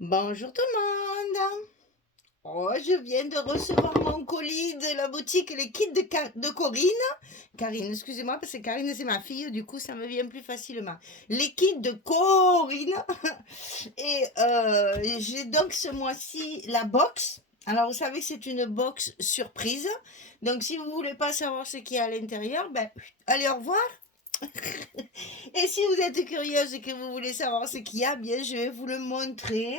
Bonjour tout le monde. Oh, je viens de recevoir mon colis de la boutique Les Kits de Corinne. Karine, excusez-moi, parce que Karine, c'est ma fille, du coup, ça me vient plus facilement. Les Kits de Corinne. Et j'ai donc ce mois-ci la box. Alors, vous savez que c'est une box surprise. Donc, si vous voulez pas savoir ce qu'il y a à l'intérieur, ben, allez, au revoir. Et si vous êtes curieuse et que vous voulez savoir ce qu'il y a, bien, je vais vous le montrer.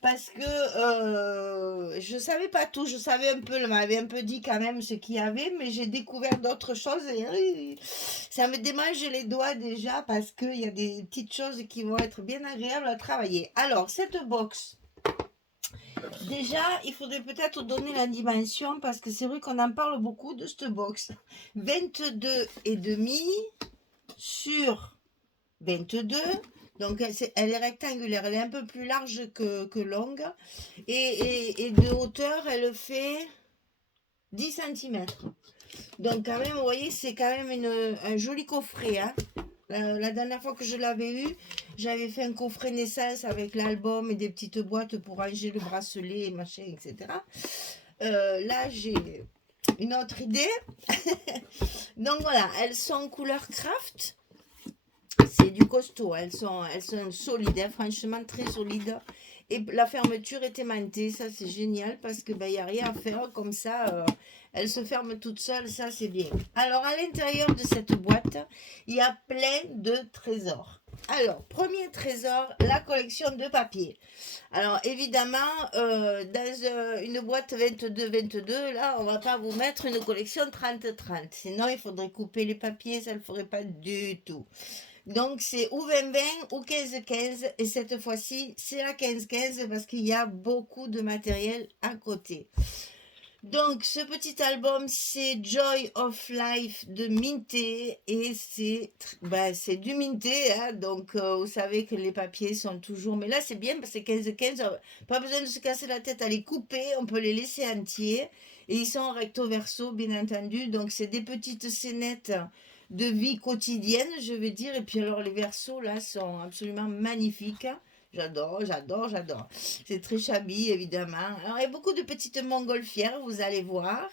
Parce que je savais pas tout, je savais un peu, elle m'avait un peu dit quand même ce qu'il y avait, mais j'ai découvert d'autres choses et ça me démange les doigts déjà parce qu'il y a des petites choses qui vont être bien agréables à travailler. Alors, cette box, déjà, il faudrait peut-être donner la dimension parce que c'est vrai qu'on en parle beaucoup de cette box. 22 et demi sur 22. Donc elle est rectangulaire, elle est un peu plus large que longue. Et de hauteur, elle fait 10 centimètres. Donc quand même, vous voyez, c'est quand même un joli coffret. Hein. La dernière fois que je l'avais eu, j'avais fait un coffret naissance avec l'album et des petites boîtes pour ranger le bracelet, machin, etc. Là, j'ai une autre idée. Donc voilà, elles sont couleur craft. C'est du costaud, elles sont solides, hein, franchement très solides. Et la fermeture est aimantée, ça c'est génial parce que ben, y a rien à faire comme ça, elles se ferment toutes seules, ça c'est bien. Alors à l'intérieur de cette boîte, il y a plein de trésors. Alors, premier trésor, la collection de papier. Alors évidemment, dans une boîte 22-22, là, on va pas vous mettre une collection 30-30. Sinon, il faudrait couper les papiers, ça ne le ferait pas du tout. Donc, c'est ou 20-20 ou 15-15. Et cette fois-ci, c'est la 15-15 parce qu'il y a beaucoup de matériel à côté. Donc, ce petit album, c'est Joy of Life de Minté. Et c'est du Minté. Hein, donc, vous savez que les papiers sont toujours. Mais là, c'est bien parce que 15-15, pas besoin de se casser la tête à les couper. On peut les laisser entiers. Et ils sont recto verso, bien entendu. Donc, c'est des petites scénettes de vie quotidienne, je veux dire. Et puis alors les versos là sont absolument magnifiques. J'adore, j'adore, j'adore. C'est très chabi évidemment. Alors il y a beaucoup de petites montgolfières, vous allez voir.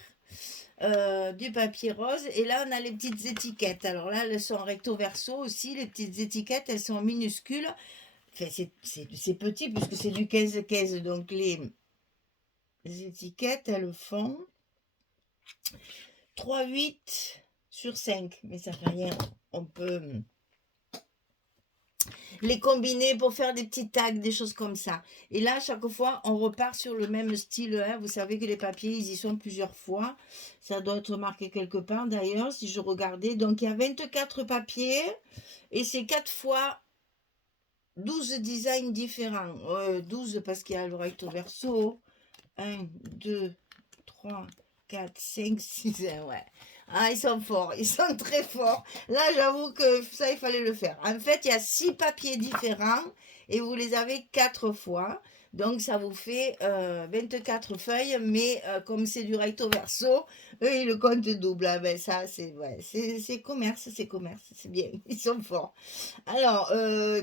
Du papier rose et là on a les petites étiquettes. Alors là elles sont recto verso aussi, les petites étiquettes elles sont minuscules. Enfin, c'est petit puisque c'est du 15-15, donc les étiquettes elles font 3,8 sur 5, mais ça fait rien. On peut les combiner pour faire des petits tags, des choses comme ça. Et là, chaque fois, on repart sur le même style. Hein. Vous savez que les papiers, ils y sont plusieurs fois. Ça doit être marqué quelque part d'ailleurs, si je regardais. Donc, il y a 24 papiers et c'est 4 fois 12 designs différents. 12 parce qu'il y a le recto verso. 1, 2, 3, 4, 5, 6, ouais. Ah, ils sont forts, ils sont très forts. Là, j'avoue que ça, il fallait le faire. En fait, il y a 6 papiers différents et vous les avez 4 fois. Donc, ça vous fait 24 feuilles, mais comme c'est du recto verso, eux, ils le comptent double. Ah, ben, ça, c'est commerce, c'est bien. Ils sont forts. Alors,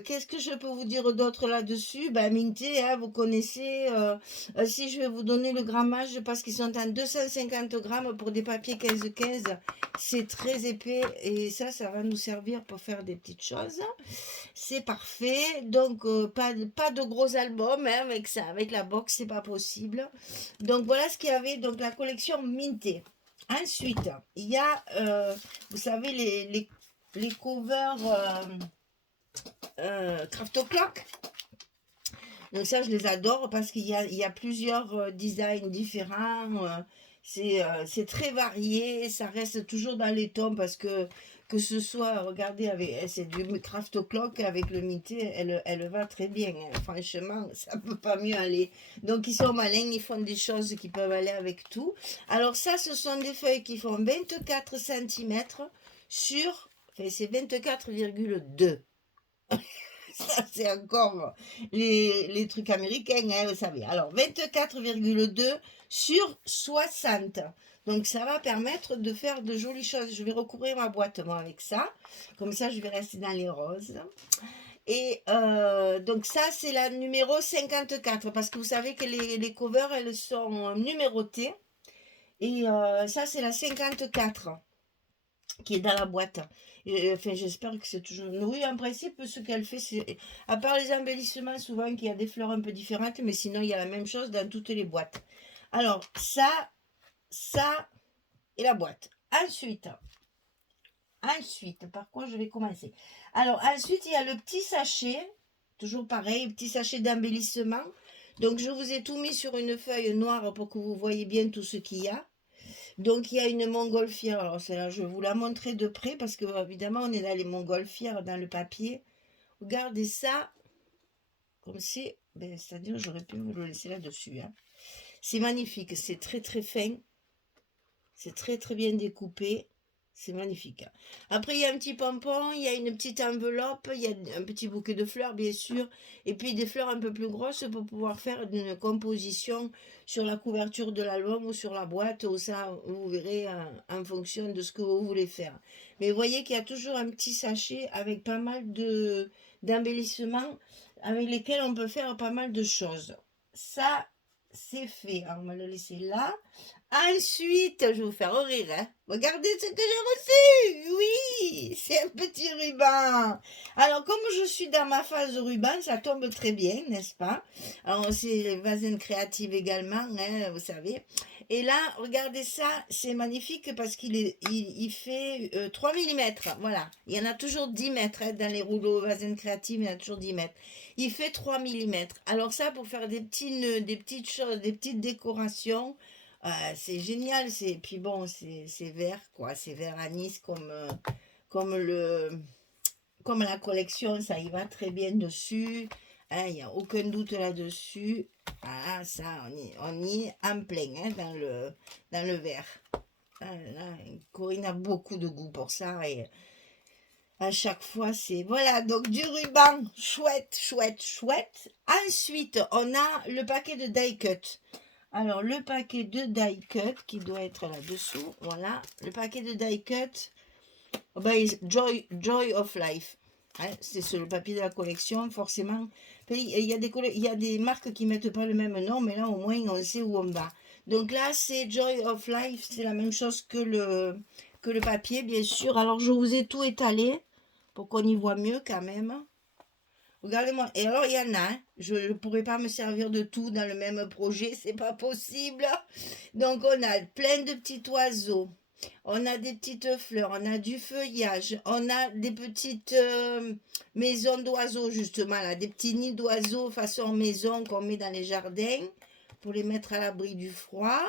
qu'est-ce que je peux vous dire d'autre là-dessus? Ben, Minté, hein, vous connaissez. Si je vais vous donner le grammage, parce qu'ils sont en 250 grammes pour des papiers 15-15, c'est très épais et ça va nous servir pour faire des petites choses. C'est parfait. Donc, pas de gros albums hein, avec ça, avec la box, c'est pas possible. Donc, voilà ce qu'il y avait. Donc, la collection Minté. Ensuite, il y a, vous savez, les covers. Craft O'Clock. Donc ça, je les adore parce qu'il y a plusieurs designs différents. C'est très varié. Ça reste toujours dans les tons parce que ce soit, regardez, c'est du Craft O'Clock avec le Minté, elle va très bien. Hein. Franchement, ça peut pas mieux aller. Donc ils sont malins, ils font des choses qui peuvent aller avec tout. Alors ça, ce sont des feuilles qui font 24 cm sur, enfin c'est 24,2. Ça, c'est encore les trucs américains, hein, vous savez. Alors, 24,2 sur 60. Donc, ça va permettre de faire de jolies choses. Je vais recouvrir ma boîte, moi, avec ça. Comme ça, je vais rester dans les roses. Et donc ça, c'est la numéro 54, parce que vous savez que les covers, elles sont numérotées. Et ça, c'est la 54 qui est dans la boîte. Enfin, j'espère que c'est toujours... Oui, en principe, ce qu'elle fait, c'est... À part les embellissements, souvent, qu'il y a des fleurs un peu différentes, mais sinon, il y a la même chose dans toutes les boîtes. Alors, ça et la boîte. Ensuite, par quoi je vais commencer? Alors, ensuite, il y a le petit sachet, toujours pareil, petit sachet d'embellissement. Donc, je vous ai tout mis sur une feuille noire pour que vous voyez bien tout ce qu'il y a. Donc, il y a une montgolfière. Alors, celle-là, je vais vous la montrer de près parce que, évidemment, on est dans les montgolfières dans le papier. Regardez ça, comme c'est... Ben, c'est-à-dire, j'aurais pu vous le laisser là-dessus. Hein. C'est magnifique, c'est très, très fin. C'est très, très bien découpé. C'est magnifique. Après, il y a un petit pompon, il y a une petite enveloppe, il y a un petit bouquet de fleurs, bien sûr, et puis des fleurs un peu plus grosses pour pouvoir faire une composition sur la couverture de l'album ou sur la boîte, ou ça, vous verrez en fonction de ce que vous voulez faire. Mais vous voyez qu'il y a toujours un petit sachet avec pas mal d'embellissements avec lesquels on peut faire pas mal de choses. Ça, c'est fait. Alors, on va le laisser là. Ensuite, je vais vous faire rire, hein. Regardez ce que j'ai reçu. Oui, c'est un petit ruban. Alors, comme je suis dans ma phase ruban, ça tombe très bien, n'est-ce pas? Alors, c'est Vazen Créative également, hein, vous savez. Et là, regardez ça, c'est magnifique parce il fait 3 mm. Voilà, il y en a toujours 10 mètres hein, dans les rouleaux Vazen Créative, il y en a toujours 10 mètres. Il fait 3 mm. Alors ça, pour faire des petits nœuds, des petites choses, des petites décorations, c'est génial, puis bon, c'est vert quoi, c'est vert anis comme comme la collection, ça y va très bien dessus. Hein, il n'y a aucun doute là-dessus. Ah, ça, on y est en plein hein, dans le vert. Ah, là, Corinne a beaucoup de goût pour ça et à chaque fois, c'est... Voilà, donc du ruban, chouette, chouette, chouette. Ensuite, on a le paquet de die cut. Alors, le paquet de die cut qui doit être là-dessous, voilà. Le paquet de die cut, oh ben, Joy of Life. Hein, c'est sur le papier de la collection, forcément. Il y a des marques qui ne mettent pas le même nom, mais là, au moins, on sait où on va. Donc là, c'est Joy of Life, c'est la même chose que le papier, bien sûr. Alors, je vous ai tout étalé pour qu'on y voit mieux quand même. Regardez-moi. Et alors, il y en a. Hein. Je ne pourrais pas me servir de tout dans le même projet. C'est pas possible. Donc, on a plein de petits oiseaux. On a des petites fleurs. On a du feuillage. On a des petites maisons d'oiseaux, justement. Là, des petits nids d'oiseaux façon maison qu'on met dans les jardins pour les mettre à l'abri du froid.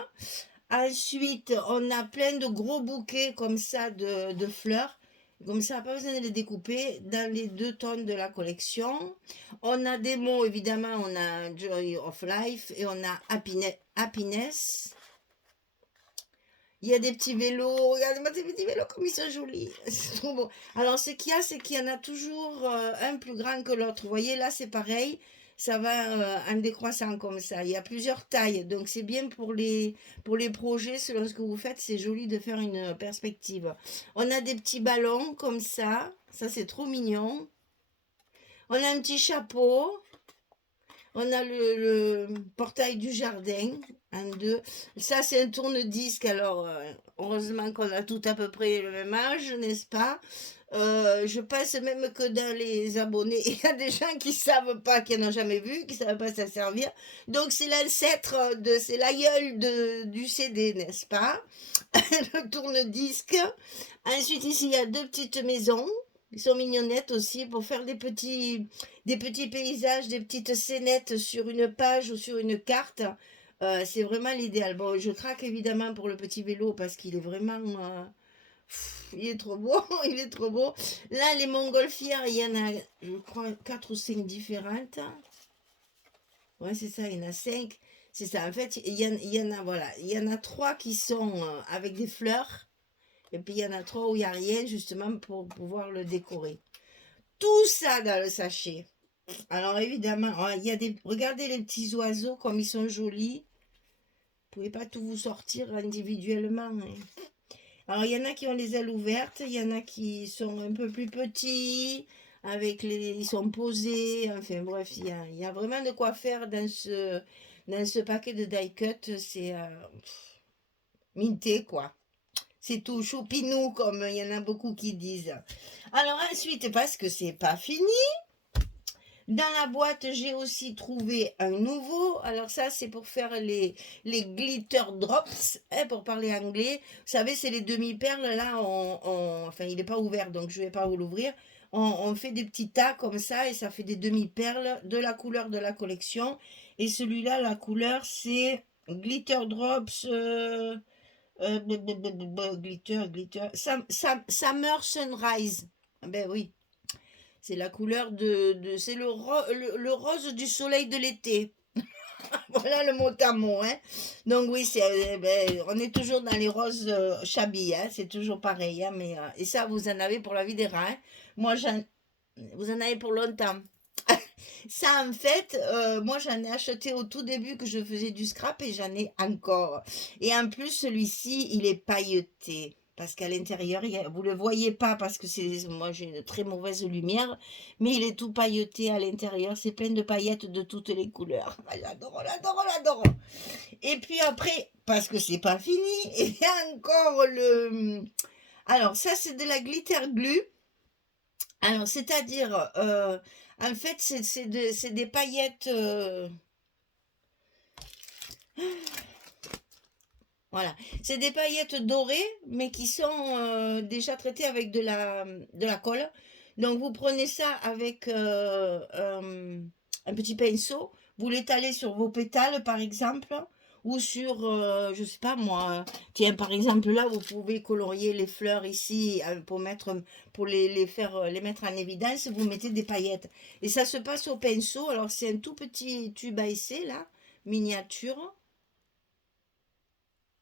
Ensuite, on a plein de gros bouquets comme ça de fleurs. Comme ça, pas besoin de les découper dans les 2 tonnes de la collection. On a des mots, évidemment, on a Joy of Life et on a Happiness. Il y a des petits vélos, regardez-moi ces petits vélos comme ils sont jolis, c'est trop beau. Alors ce qu'il y a, c'est qu'il y en a toujours un plus grand que l'autre. Vous voyez, là c'est pareil, ça va en décroissant comme ça. Il y a plusieurs tailles, donc c'est bien pour les projets, selon ce que vous faites, c'est joli de faire une perspective. On a des petits ballons comme ça c'est trop mignon. On a un petit chapeau. On a le portail du jardin, un, deux. Ça, c'est un tourne-disque. Alors, heureusement qu'on a tout à peu près le même âge, n'est-ce pas? Je pense même que dans les abonnés, il y a des gens qui ne savent pas, qui n'en ont jamais vu, qui ne savent pas s'en servir. Donc, c'est l'ancêtre, c'est l'aïeul du CD, n'est-ce pas? Le tourne-disque. Ensuite, ici, il y a 2 petites maisons. Ils sont mignonnettes aussi pour faire des petits paysages, des petites scénettes sur une page ou sur une carte. C'est vraiment l'idéal. Bon, je craque évidemment pour le petit vélo parce qu'il est vraiment... il est trop beau, il est trop beau. Là, les montgolfières, il y en a, je crois, 4 ou 5 différentes. Ouais, c'est ça, il y en a 5. C'est ça, en fait, il y en a, voilà, il y en a 3 qui sont avec des fleurs. Et puis, il y en a 3 où il n'y a rien, justement, pour pouvoir le décorer. Tout ça dans le sachet. Alors, évidemment, il y a regardez les petits oiseaux, comme ils sont jolis. Vous ne pouvez pas tout vous sortir individuellement. Hein. Alors, il y en a qui ont les ailes ouvertes, il y en a qui sont un peu plus petits. ils sont posés, enfin bref, il y a vraiment de quoi faire dans ce paquet de die cut, c'est minté quoi. C'est tout choupinou comme il y en a beaucoup qui disent. Alors ensuite, parce que c'est pas fini, dans la boîte, j'ai aussi trouvé un nouveau. Alors ça, c'est pour faire les glitter drops, hein, pour parler anglais. Vous savez, c'est les demi-perles, là, enfin, il n'est pas ouvert, donc je ne vais pas vous l'ouvrir. On fait des petits tas comme ça, et ça fait des demi-perles de la couleur de la collection. Et celui-là, la couleur, c'est glitter drops... glitter. Summer Sunrise. Ah ben oui. C'est la couleur c'est le rose du soleil de l'été. Voilà le mot à mot, hein. Donc oui, on est toujours dans les roses chablis, hein. C'est toujours pareil, hein, et ça, vous en avez pour la vie des rats, hein. Moi, vous en avez pour longtemps. Ça, en fait, moi, j'en ai acheté au tout début que je faisais du scrap et j'en ai encore. Et en plus, celui-ci, il est pailleté. Parce qu'à l'intérieur, vous ne le voyez pas parce que moi j'ai une très mauvaise lumière, mais il est tout pailleté à l'intérieur. C'est plein de paillettes de toutes les couleurs. Ah, j'adore, j'adore, j'adore. Et puis après, parce que c'est pas fini, il y a encore Alors, ça, c'est de la glitter glue. Alors, c'est-à-dire, en fait, c'est des paillettes. Voilà, c'est des paillettes dorées, mais qui sont déjà traitées avec de la colle. Donc, vous prenez ça avec un petit pinceau, vous l'étalez sur vos pétales, par exemple, ou sur, je sais pas moi, tiens, par exemple, là, vous pouvez colorier les fleurs ici pour les mettre en évidence, vous mettez des paillettes. Et ça se passe au pinceau, alors c'est un tout petit tube à essai, là, miniature.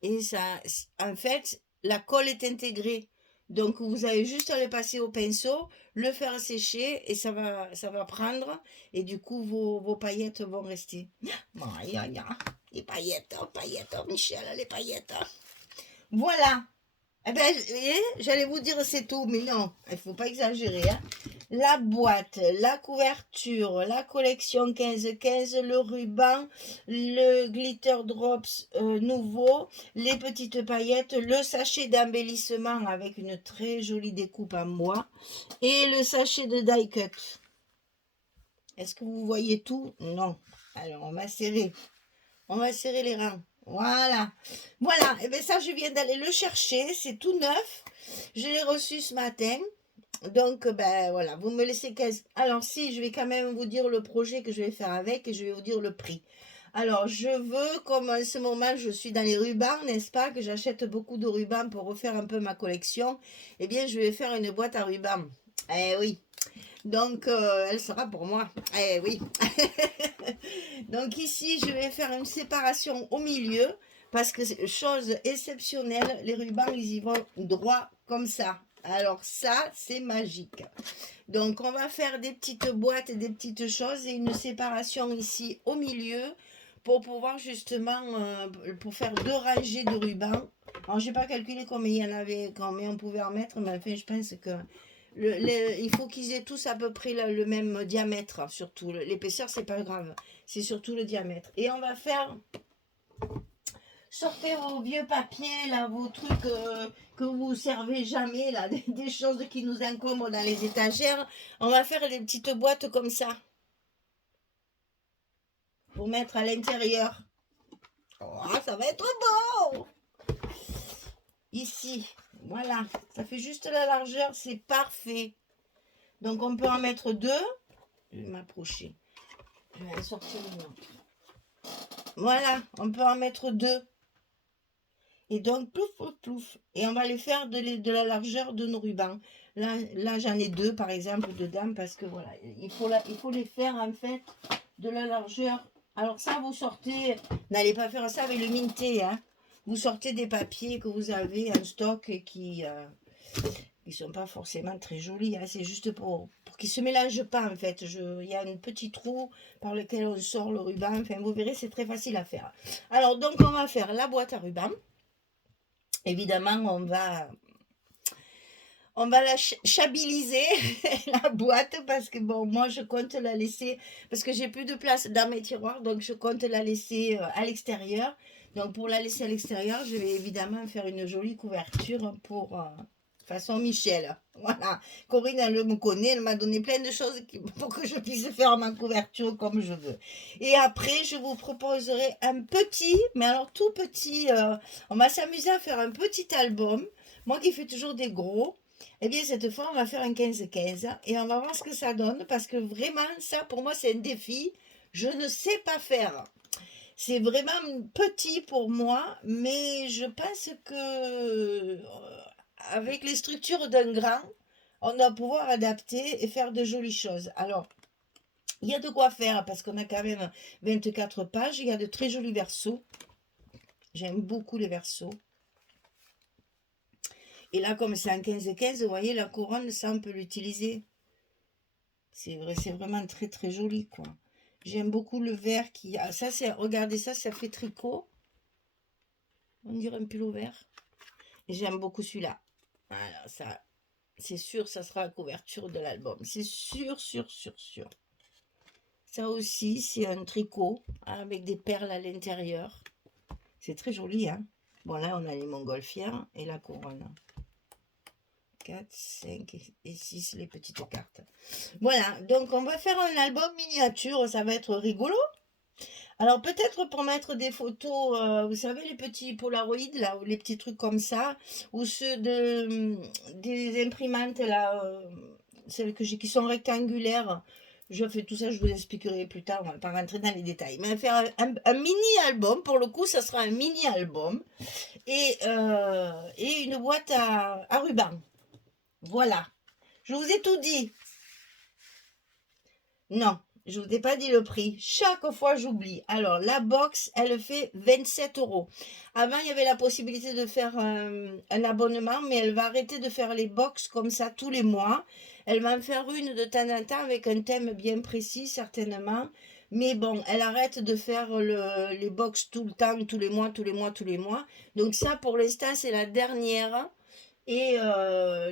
Et ça, en fait, la colle est intégrée. Donc, vous avez juste à le passer au pinceau, le faire sécher et ça va prendre. Et du coup, vos paillettes vont rester. Les paillettes, oh, paillettes, oh, Michel, les paillettes. Voilà. Eh ben, j'allais vous dire c'est tout, mais non, il ne faut pas exagérer, hein. La boîte, la couverture, la collection 15-15, le ruban, le glitter drops nouveau, les petites paillettes, le sachet d'embellissement avec une très jolie découpe en bois et le sachet de die cut. Est-ce que vous voyez tout? Non. Alors, on va serrer les rangs. Voilà. Voilà. Et bien ça, je viens d'aller le chercher. C'est tout neuf. Je l'ai reçu ce matin. Donc, ben voilà, vous me laissez 15. Alors, si, je vais quand même vous dire le projet que je vais faire avec et je vais vous dire le prix. Alors, je veux, comme en ce moment, je suis dans les rubans, n'est-ce pas, que j'achète beaucoup de rubans pour refaire un peu ma collection, eh bien, je vais faire une boîte à rubans. Eh oui. Donc, elle sera pour moi. Eh oui. Donc, ici, je vais faire une séparation au milieu parce que, chose exceptionnelle, les rubans, ils y vont droit comme ça. Alors ça, c'est magique. Donc, on va faire des petites boîtes et des petites choses et une séparation ici au milieu pour pouvoir justement, pour faire 2 rangées de rubans. Alors, je n'ai pas calculé combien il y en avait, combien on pouvait en mettre, mais enfin, je pense que il faut qu'ils aient tous à peu près le même diamètre, surtout. L'épaisseur, c'est pas grave. C'est surtout le diamètre. Et on va faire... Sortez vos vieux papiers, là, vos trucs que vous servez jamais, là, des choses qui nous encombrent dans les étagères. On va faire des petites boîtes comme ça. Pour mettre à l'intérieur. Oh, ça va être beau! Ici, voilà. Ça fait juste la largeur, c'est parfait. Donc, on peut en mettre 2. Je vais m'approcher. Je vais en sortir une autre. Voilà, on peut en mettre 2. Et donc, plouf, plouf, plouf. Et on va les faire de la largeur de nos rubans. Là j'en ai 2, par exemple, dedans, parce que voilà, il faut les faire, en fait, de la largeur. Alors ça, vous sortez, n'allez pas faire ça avec le minté, hein. Vous sortez des papiers que vous avez en stock et qui sont pas forcément très jolis, hein. C'est juste pour qu'ils ne se mélangent pas, en fait. Il y a un petit trou par lequel on sort le ruban. Enfin, vous verrez, c'est très facile à faire. Alors, donc, on va faire la boîte à ruban. Évidemment, On va la chabiliser, la boîte, parce que bon, moi, je compte la laisser, parce que j'ai plus de place dans mes tiroirs, donc je compte la laisser à l'extérieur. Donc, pour la laisser à l'extérieur, je vais évidemment faire une jolie couverture pour façon Michel. Voilà. Corinne, elle me connaît, elle m'a donné plein de choses pour que je puisse faire ma couverture comme je veux. Et après, je vous proposerai un petit, mais alors tout petit, on va s'amuser à faire un petit album. Moi qui fais toujours des gros, eh bien, cette fois, on va faire un 15-15 et on va voir ce que ça donne parce que vraiment, ça, pour moi, c'est un défi. Je ne sais pas faire. C'est vraiment petit pour moi, mais je pense que avec les structures d'un grand, on doit pouvoir adapter et faire de jolies choses. Alors, il y a de quoi faire parce qu'on a quand même 24 pages. Il y a de très jolis versos. J'aime beaucoup les versos. Et là, comme c'est en 15-15, vous voyez, la couronne, ça, on peut l'utiliser. C'est vrai, c'est vraiment très, très joli, quoi. J'aime beaucoup le vert qui a... Ça, c'est... Regardez ça, ça fait tricot. On dirait un pull vert. Et j'aime beaucoup celui-là. Voilà, ça... C'est sûr, ça sera la couverture de l'album. C'est sûr, sûr, sûr, sûr. Ça aussi, c'est un tricot avec des perles à l'intérieur. C'est très joli, hein. Bon, là, on a les montgolfières et la couronne. 4, 5 et 6 les petites cartes. Voilà, donc on va faire un album miniature, ça va être rigolo. Alors peut-être pour mettre des photos, vous savez les petits Polaroid là, ou les petits trucs comme ça, ou ceux des imprimantes là, celles que j'ai qui sont rectangulaires. Je fais tout ça, je vous expliquerai plus tard, on va pas rentrer dans les détails. Mais faire un mini-album, pour le coup, ça sera un mini-album. Et une boîte à ruban. Voilà. Je vous ai tout dit. Non, je ne vous ai pas dit le prix. Chaque fois, j'oublie. Alors, la box, elle fait 27 €. Avant, il y avait la possibilité de faire un abonnement, mais elle va arrêter de faire les box comme ça tous les mois. Elle va en faire une de temps en temps avec un thème bien précis, certainement. Mais bon, elle arrête de faire les box tout le temps, tous les mois, tous les mois, tous les mois. Donc ça, pour l'instant, c'est la dernière. Et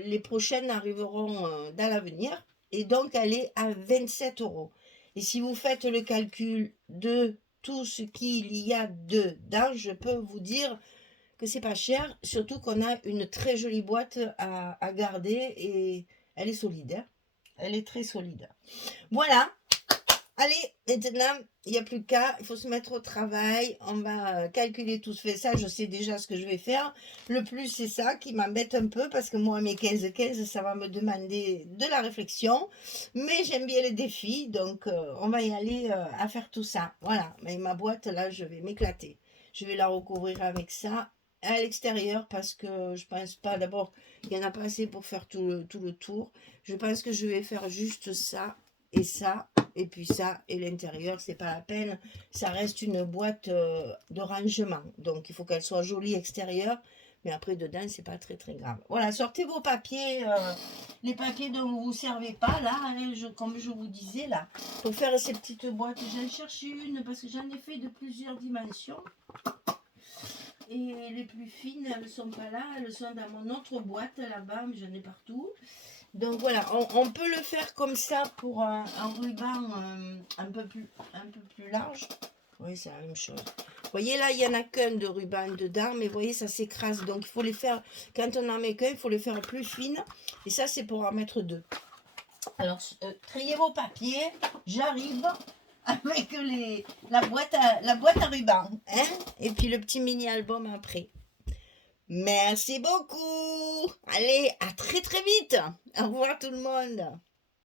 les prochaines arriveront dans l'avenir. Et donc, elle est à 27 €. Et si vous faites le calcul de tout ce qu'il y a dedans, je peux vous dire que c'est pas cher, surtout qu'on a une très jolie boîte à garder et elle est solide, hein. Elle est très solide. Voilà. Allez, maintenant, il n'y a plus qu'à, il faut se mettre au travail, on va calculer tout ce fait. Ça, je sais déjà ce que je vais faire. Le plus, c'est ça qui m'embête un peu, parce que moi, mes 15-15, ça va me demander de la réflexion. Mais j'aime bien les défis, donc on va y aller à faire tout ça. Voilà, mais ma boîte, là, je vais m'éclater. Je vais la recouvrir avec ça à l'extérieur, parce que je pense pas, d'abord, il n'y en a pas assez pour faire tout le tour. Je pense que je vais faire juste ça et ça. Et puis ça, et l'intérieur, c'est pas la peine. Ça reste une boîte de rangement. Donc, il faut qu'elle soit jolie extérieure. Mais après, dedans, c'est pas très, très grave. Voilà, sortez vos papiers. Les papiers dont vous ne servez pas, là. Hein, comme je vous disais, là. Pour faire ces petites boîtes. J'en cherche une parce que j'en ai fait de plusieurs dimensions. Et les plus fines, elles ne sont pas là. Elles sont dans mon autre boîte, là-bas. Mais j'en ai partout. Donc voilà, on peut le faire comme ça pour un ruban un peu plus large. Oui, c'est la même chose. Vous voyez là, il n'y en a qu'un de ruban dedans, mais vous voyez, ça s'écrase. Donc il faut les faire, quand on en met qu'un, il faut les faire plus fines. Et ça, c'est pour en mettre deux. Alors, triez vos papiers. J'arrive avec la boîte à ruban. Hein, et puis le petit mini-album après. Merci beaucoup. Allez, à très très vite. Au revoir tout le monde.